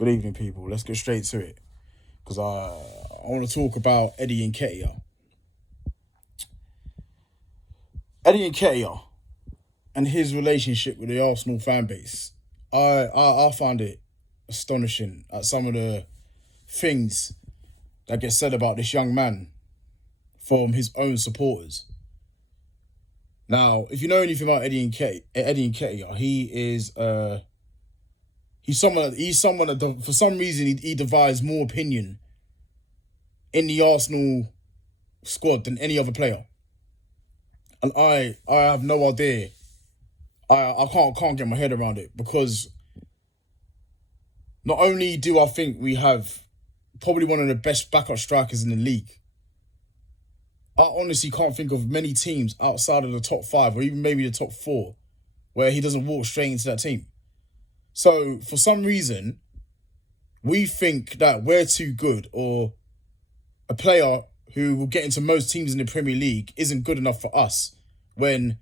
Good evening, people. Let's get straight to it. Because I want to talk about Eddie Nketiah. Eddie Nketiah and his relationship with the Arsenal fan base. I find it astonishing at some of the things that get said about this young man from his own supporters. Now, if you know anything about Eddie Nketiah, he's someone that for some reason he devised more opinion in the Arsenal squad than any other player. And I have no idea. I can't get my head around it, because not only do I think we have probably one of the best backup strikers in the league, I honestly can't think of many teams outside of the top 5 or even maybe the top 4 where he doesn't walk straight into that team. So for some reason, we think that we're too good, or a player who will get into most teams in the Premier League isn't good enough for us, when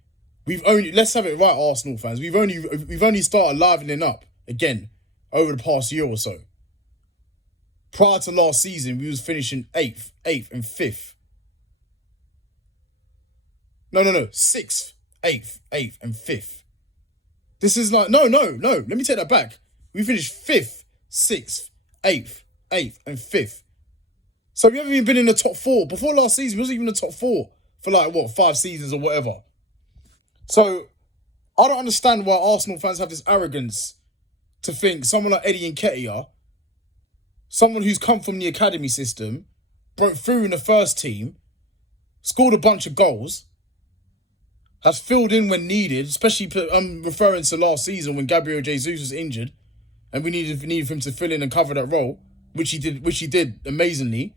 let's have it right, Arsenal fans, we've only started livening up again over the past year or so. Prior to last season, we was finishing 8th and 5th. No, 6th, 8th and 5th. This is like, no, let me take that back. We finished 5th, 6th, 8th and 5th. So we haven't even been in the top 4. Before last season, we wasn't even in the top 4 for 5 seasons or whatever. So I don't understand why Arsenal fans have this arrogance to think someone like Eddie Nketiah, someone who's come from the academy system, broke through in the first team, scored a bunch of goals, has filled in when needed, especially I'm referring to last season when Gabriel Jesus was injured and we needed him to fill in and cover that role, which he did amazingly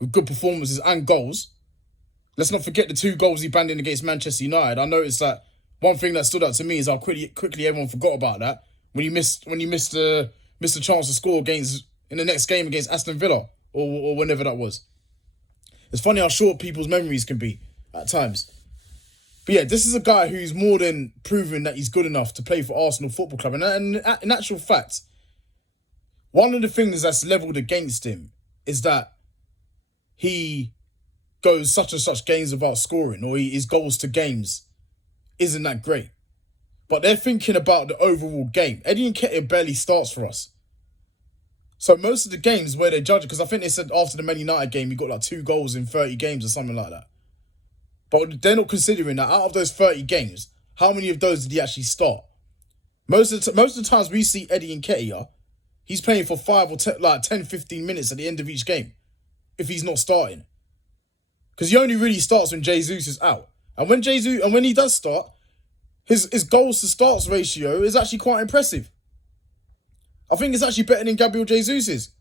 with good performances and goals. Let's not forget the 2 goals he banged in against Manchester United. I noticed that one thing that stood out to me is how quickly everyone forgot about that when he missed a chance to score in the next game against Aston Villa or whenever that was. It's funny how short people's memories can be at times. But yeah, this is a guy who's more than proven that he's good enough to play for Arsenal Football Club. And in actual fact, one of the things that's levelled against him is that he goes such and such games without scoring, or his goals to games isn't that great. But they're thinking about the overall game. Eddie Nketiah barely starts for us. So most of the games where they judge it, because I think they said after the Man United game, he got like 2 goals in 30 games or something like that. But they're not considering that out of those 30 games, how many of those did he actually start? Most of the times we see Eddie Nketiah, he's playing for 5 or 10, 15 minutes at the end of each game, if he's not starting. Because he only really starts when Jesus is out. And when he does start, his goals to starts ratio is actually quite impressive. I think it's actually better than Gabriel Jesus's.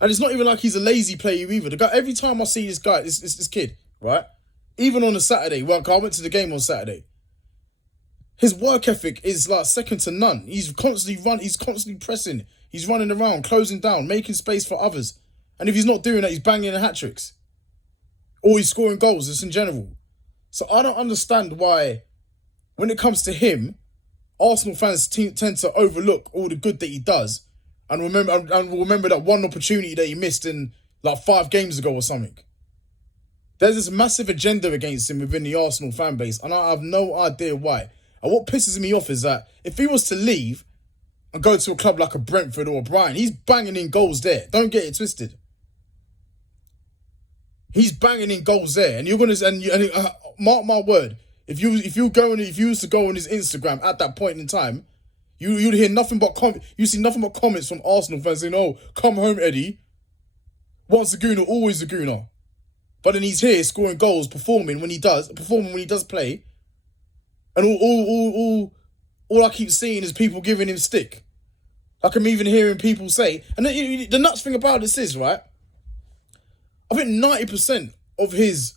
And it's not even like he's a lazy player either. The guy, every time I see this guy, this kid, right? Even on a Saturday, I went to the game on Saturday. His work ethic is like second to none. He's constantly pressing. He's running around, closing down, making space for others. And if he's not doing that, he's banging the hat-tricks. Or he's scoring goals, just in general. So I don't understand why, when it comes to him, Arsenal fans tend to overlook all the good that he does and remember that one opportunity that he missed in like 5 games ago or something. There's this massive agenda against him within the Arsenal fan base, and I have no idea why. And what pisses me off is that if he was to leave and go to a club like a Brentford or a Brighton, he's banging in goals there. Don't get it twisted. He's banging in goals there, and mark my word, if you was to go on his Instagram at that point in time, you'd hear nothing but comments from Arsenal fans saying, "Oh, come home, Eddie. Once a gooner, always a gooner." But then he's here scoring goals, performing when he does play, and all I keep seeing is people giving him stick. Like I'm even hearing people say, and the nuts thing about this is, right, I think 90% of his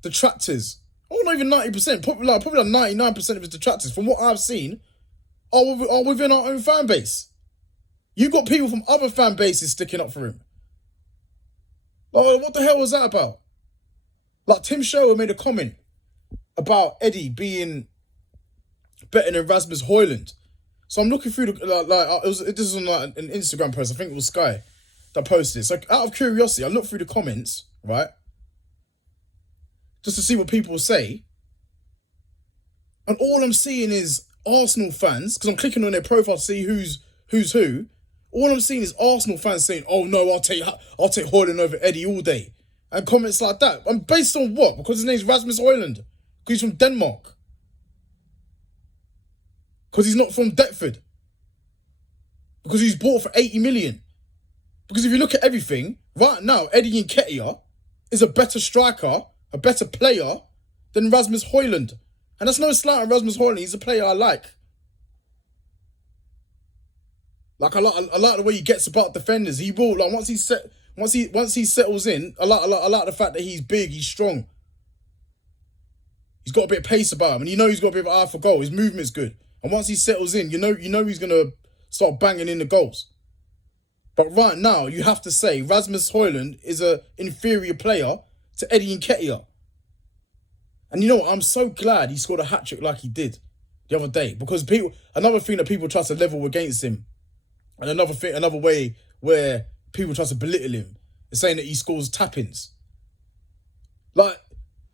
detractors, or not even 90%, probably like 99% of his detractors, from what I've seen, are within our own fan base. You've got people from other fan bases sticking up for him. Like, what the hell was that about? Like, Tim Sherwood made a comment about Eddie being better than Rasmus Højlund. So I'm looking through this was on like an Instagram post. I think it was Sky that posted it. So out of curiosity, I looked through the comments, right, just to see what people say, and all I'm seeing is Arsenal fans, because I'm clicking on their profile to see who's who. All I'm seeing is Arsenal fans saying, "Oh no, I'll take Højlund over Eddie all day," and comments like that. And based on what? Because his name's Rasmus Højlund. Because he's from Denmark. Because he's not from Deptford. Because he's bought for 80 million. Because if you look at everything, right now, Eddie Nketiah is a better striker, a better player than Rasmus Højlund. And that's no slight on Rasmus Højlund. He's a player I like. Like I like the way he gets about defenders. He will, like, once he settles in, I like the fact that he's big, he's strong. He's got a bit of pace about him, and you know he's got a bit of eye for goal. His movement's good. And once he settles in, you know he's gonna start banging in the goals. But right now, you have to say Rasmus Højlund is an inferior player to Eddie Nketiah. And you know what? I'm so glad he scored a hat-trick like he did the other day. Because another thing that people try to level against him, and another way where people try to belittle him, is saying that he scores tap-ins. Like,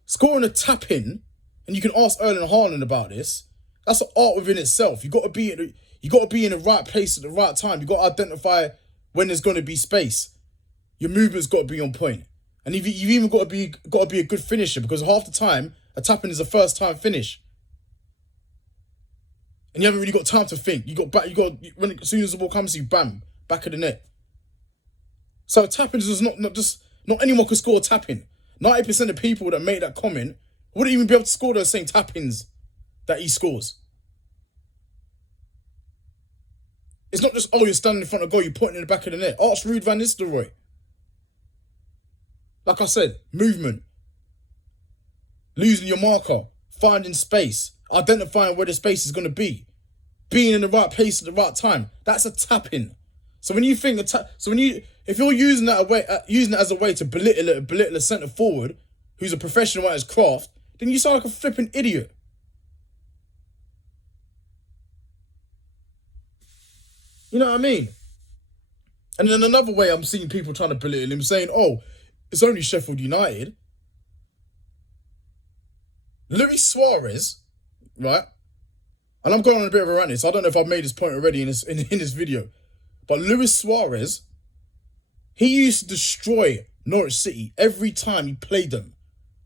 scoring a tap-in, and you can ask Erling Haaland about this, that's an art within itself. You got to be in the right place at the right time. You got to identify when there's going to be space. Your movement's got to be on point. And you've even got to be a good finisher, because half the time a tap-in is a first-time finish, and you haven't really got time to think. As soon as the ball comes to you, bam, back of the net. So tap-in is not anyone could score a tap-in. 90% of people that make that comment wouldn't even be able to score those same tap-ins that he scores. It's not just, you're standing in front of goal, you're pointing in the back of the net. Ask Ruud van Nistelrooy. Like I said, movement. Losing your marker. Finding space. Identifying where the space is going to be. Being in the right place at the right time. That's a tap-in. So when you think if you're using that as a way to belittle a centre forward who's a professional at his craft, then you sound like a flipping idiot. You know what I mean? And then another way I'm seeing people trying to belittle him, saying, it's only Sheffield United. Luis Suarez, right? And I'm going on a bit of a rant here, so I don't know if I've made this point already in this video. But Luis Suarez, he used to destroy Norwich City every time he played them.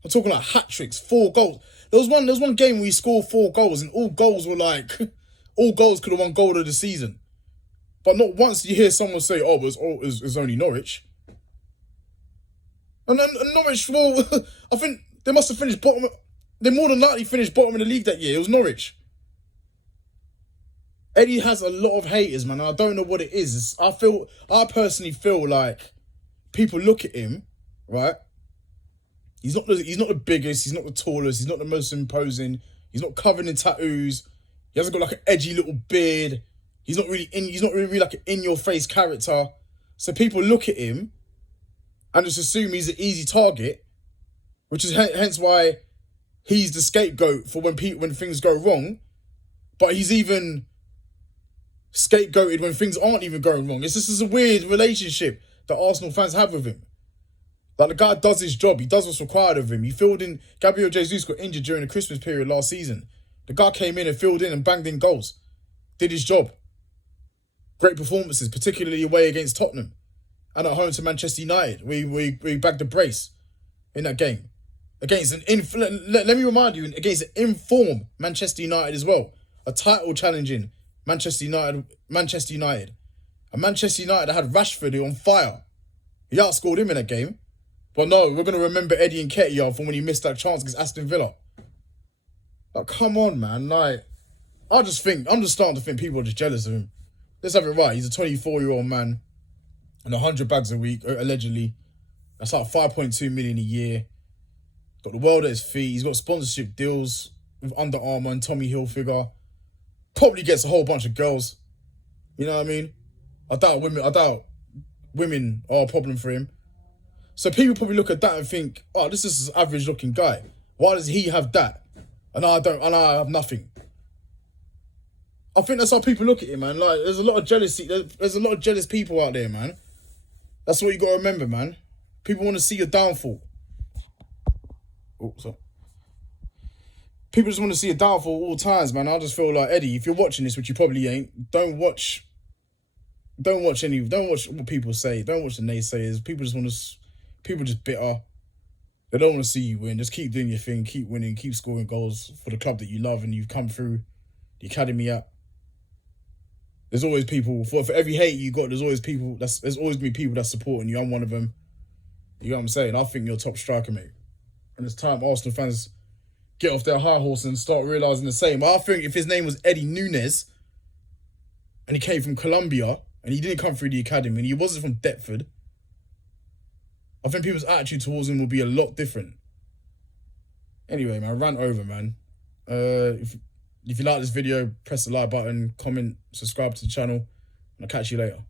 I'm talking like hat-tricks, 4 goals. There was one game where he scored 4 goals, and all goals were like, all goals could have won goal of the season. But not once do you hear someone say, it's only Norwich. And Norwich, well, I think they must have finished bottom. They more than likely finished bottom of the league that year. It was Norwich. Eddie has a lot of haters, man. I don't know what it is. I personally feel like people look at him, right? He's not the biggest. He's not the tallest. He's not the most imposing. He's not covered in tattoos. He hasn't got like an edgy little beard. He's not really like an in-your-face character. So people look at him and just assume he's an easy target, which is hence why he's the scapegoat for when things go wrong. But he's even scapegoated when things aren't even going wrong. It's just a weird relationship that Arsenal fans have with him. Like, the guy does his job. He does what's required of him. He filled in. Gabriel Jesus got injured during the Christmas period last season. The guy came in and filled in and banged in goals. Did his job. Great performances, particularly away against Tottenham and at home to Manchester United. We bagged a brace in that game. Against let me remind you, against an in-form Manchester United as well. A title challenging Manchester United. And Manchester United had Rashford on fire. He outscored him in that game. But no, we're going to remember Eddie Nketiah from when he missed that chance against Aston Villa. Like, come on, man. Like, I'm just starting to think people are just jealous of him. Let's have it right. He's a 24-year-old man and 100 bags a week, allegedly. That's like 5.2 million a year. Got the world at his feet. He's got sponsorship deals with Under Armour and Tommy Hilfiger. Probably gets a whole bunch of girls. You know what I mean? I doubt women are a problem for him. So people probably look at that and think, this is an average looking guy. Why does he have that? And I don't, and I have nothing. I think that's how people look at it, man. Like, there's a lot of jealousy. There's a lot of jealous people out there, man. That's what you got to remember, man. People want to see your downfall. Oh, sorry. People just want to see your downfall all times, man. I just feel like, Eddie, if you're watching this, which you probably ain't, don't watch what people say. Don't watch the naysayers. People just bitter. They don't want to see you win. Just keep doing your thing, keep winning, keep scoring goals for the club that you love and you've come through the academy at. There's always people, for every hate you got, there's always gonna be people that's supporting you. I'm one of them. You know what I'm saying? I think you're a top striker, mate. And it's time Arsenal fans get off their high horse and start realising the same. I think if his name was Eddie Nunes and he came from Colombia and he didn't come through the academy and he wasn't from Deptford, I think people's attitude towards him will be a lot different. Anyway, man, rant over, man. If you like this video, press the like button, comment, subscribe to the channel, and I'll catch you later.